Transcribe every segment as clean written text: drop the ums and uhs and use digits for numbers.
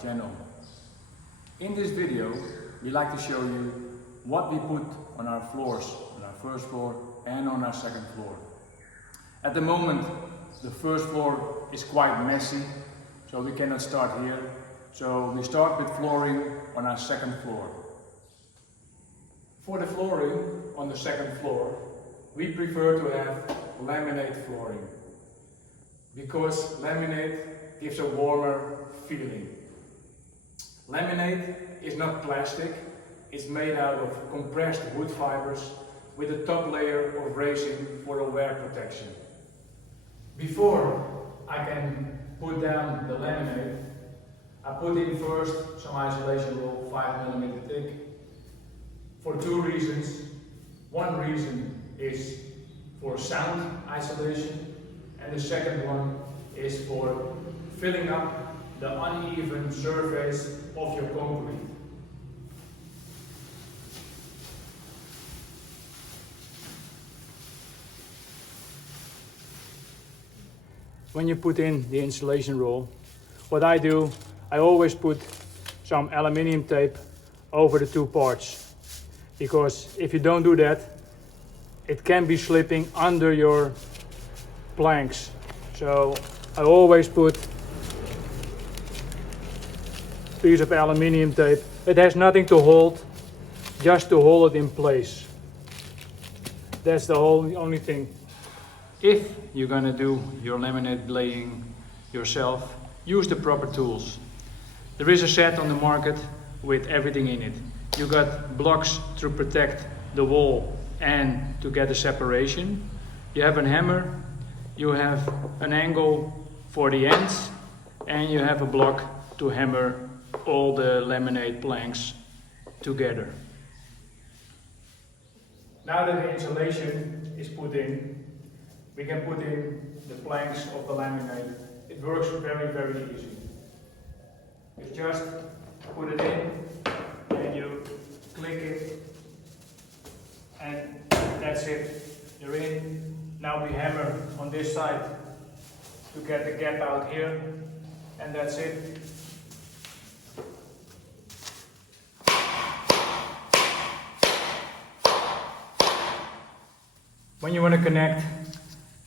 channel. In this video we like to show you what we put on our floors, on our first floor and on our second floor. At the moment the first floor is quite messy, so we cannot start here. So we start with flooring on our second floor. For the flooring on the second floor, we prefer to have laminate flooring, because laminate gives a warmer feeling. Laminate is not plastic, it's made out of compressed wood fibers with a top layer of resin for the wear protection. Before I can put down the laminate, I put in first some isolation roll 5 mm thick, for two reasons. One reason is for sound isolation, and the second one is for filling up the uneven surface of your concrete. When you put in the insulation roll, what I do, I always put some aluminium tape over the two parts, because if you don't do that, it can be slipping under your planks. So I always put a piece of aluminium tape. It has nothing to hold, just to hold it in place. That's the only thing. If you're gonna do your laminate laying yourself, use the proper tools. There is a set on the market with everything in it. You got blocks to protect the wall and to get a separation. You have a hammer, you have an angle for the ends, and you have a block to hammer all the laminate planks together. Now that the insulation is put in, we can put in the planks of the laminate. It works very, very easy. You just put it in and you click it, and that's it. You're in. Now we hammer on this side to get the gap out here, and that's it. When you want to connect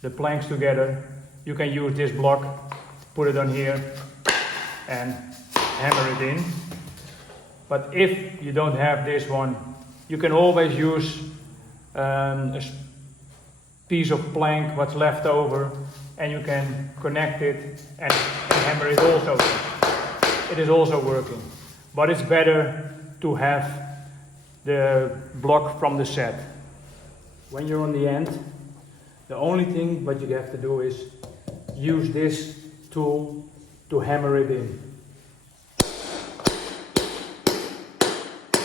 the planks together, you can use this block, put it on here and hammer it in. But if you don't have this one, you can always use a piece of plank what's left over, and you can connect it and hammer it also. It is also working, but it's better to have the block from the set. When you're on the end, the only thing what you have to do is use this tool to hammer it in.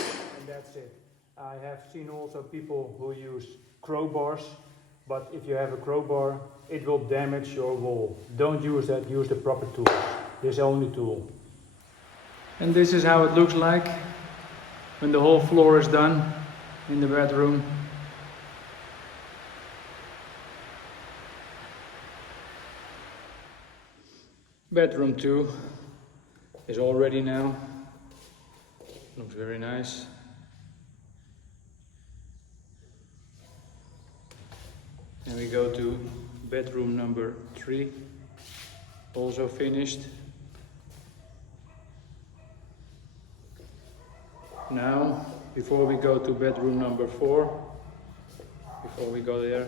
And that's it. I have seen also people who use crowbars, but if you have a crowbar, it will damage your wall. Don't use that, use the proper tool. This only tool. And this is how it looks like when the whole floor is done in the bedroom. Bedroom 2 is all ready now. Looks very nice. And we go to bedroom number 3, also finished. Now, before we go to bedroom number 4, before we go there,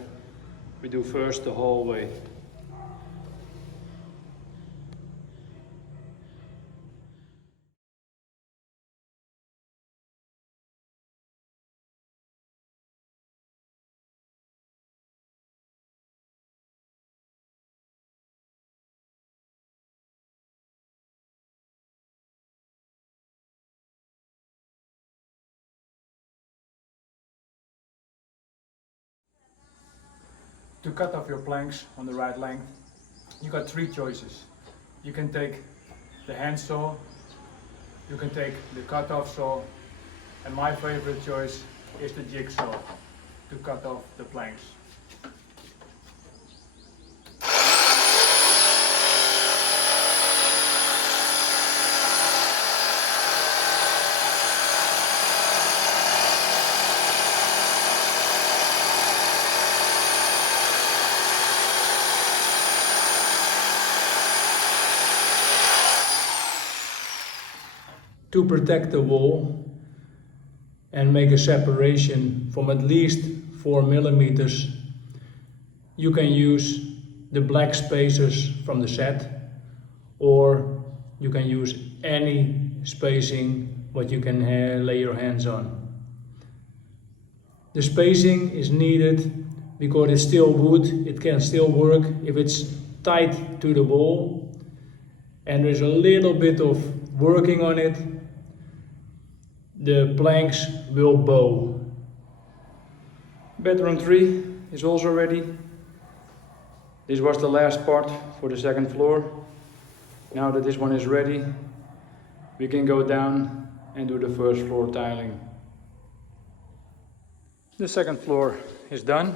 we do first the hallway. To cut off your planks on the right length, you got 3 choices. You can take the hand saw, you can take the cut-off saw, and my favorite choice is the jigsaw to cut off the planks. to protect the wall and make a separation from at least 4 millimeters, you can use the black spacers from the set, or you can use any spacing what you can lay your hands on. The spacing is needed because it's still wood, it can still work if it's tight to the wall and there's a little bit of working on it, the planks will bow. Bedroom 3 is also ready. This was the last part for the second floor. Now that this one is ready, we can go down and do the first floor tiling. The second floor is done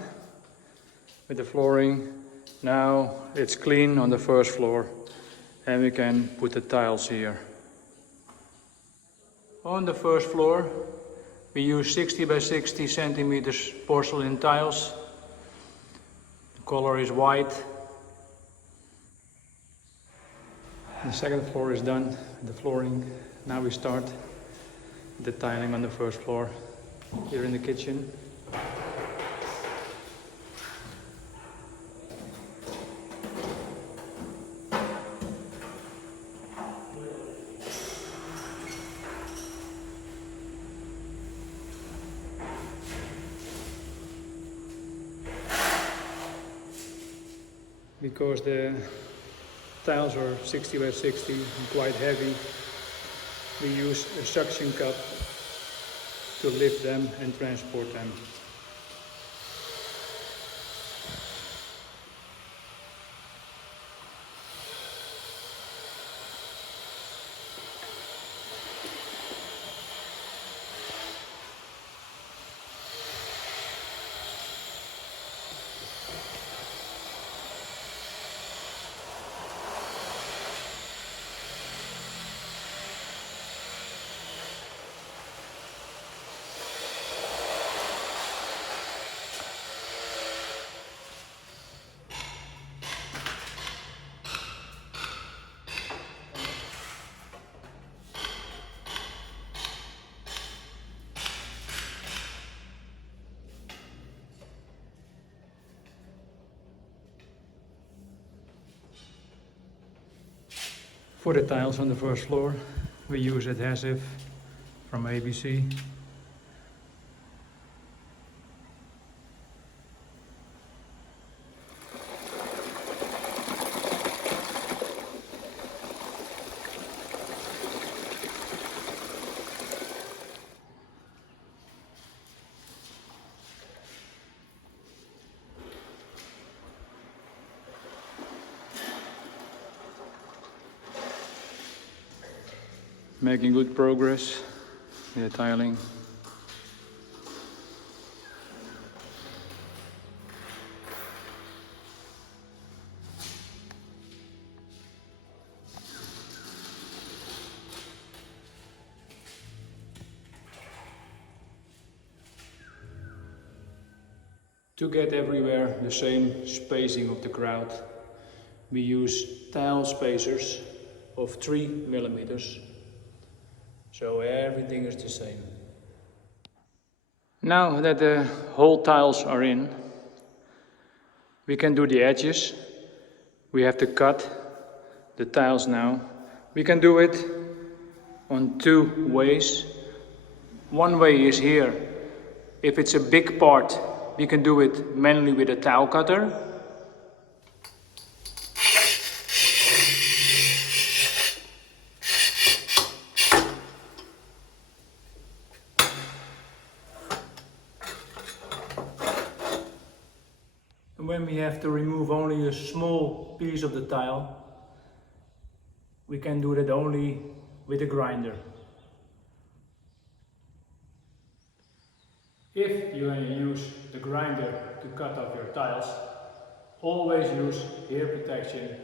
with the flooring. Now it's clean on the first floor and we can put the tiles here. On the first floor we use 60 by 60 centimeters porcelain tiles. The color is white. The second floor is done, the flooring. Now we start the tiling on the first floor here in the kitchen. Because the tiles are 60 by 60 and quite heavy, we use a suction cup to lift them and transport them. For the tiles on the first floor, we use adhesive from ABC. Making good progress with the tiling. To get everywhere the same spacing of the grout, we use tile spacers of 3 millimeters. So everything is the same. Now that the whole tiles are in, we can do the edges. We have to cut the tiles now. We can do it on 2 ways. One way is here. If it's a big part, we can do it manually with a tile cutter. When we have to remove only a small piece of the tile, we can do that only with a grinder. If you're going to use the grinder to cut off your tiles, always use ear protection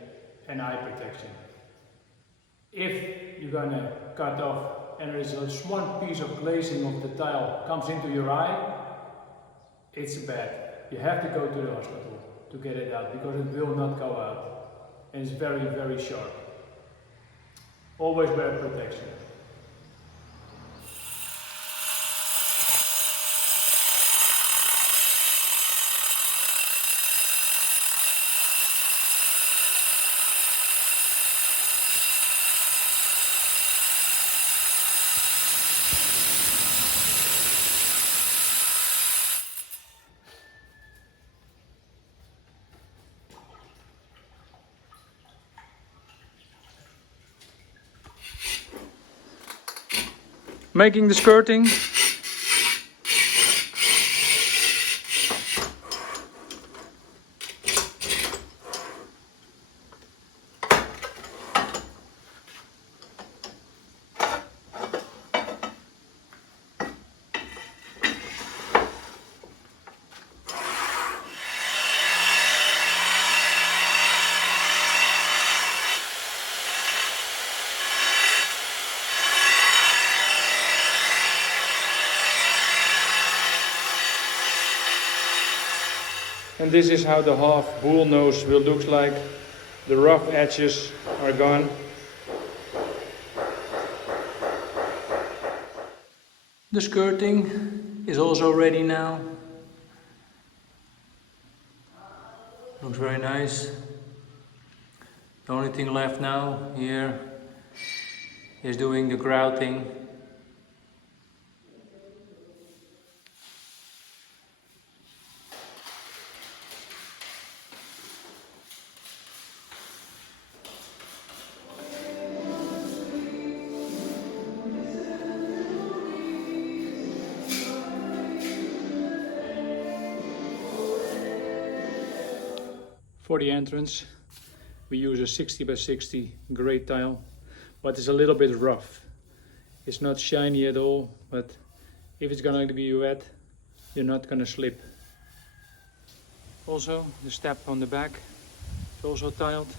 and eye protection. If you're going to cut off and there is just one piece of glazing of the tile comes into your eye, it's bad. You have to go to the hospital to get it out because it will not go out and it's very, very sharp. Always wear protection. making the skirting. And this is how the half bull nose will look like. The rough edges are gone. The skirting is also ready now. Looks very nice. The only thing left now here is doing the grouting. For the entrance, we use a 60 by 60 grey tile, but it's a little bit rough. It's not shiny at all, but if it's going to be wet, you're not going to slip. Also, the step on the back is also tiled.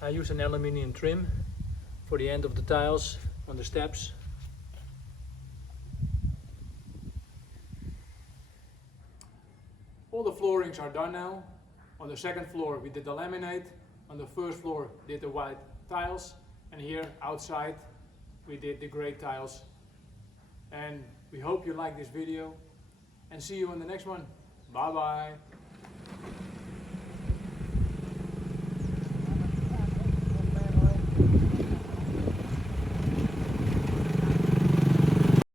I use an aluminium trim for the end of the tiles on the steps. All the floorings are done now. On the second floor we did the laminate, on the first floor did the white tiles, and here outside we did the grey tiles. And we hope you like this video, and see you in the next one. Bye bye.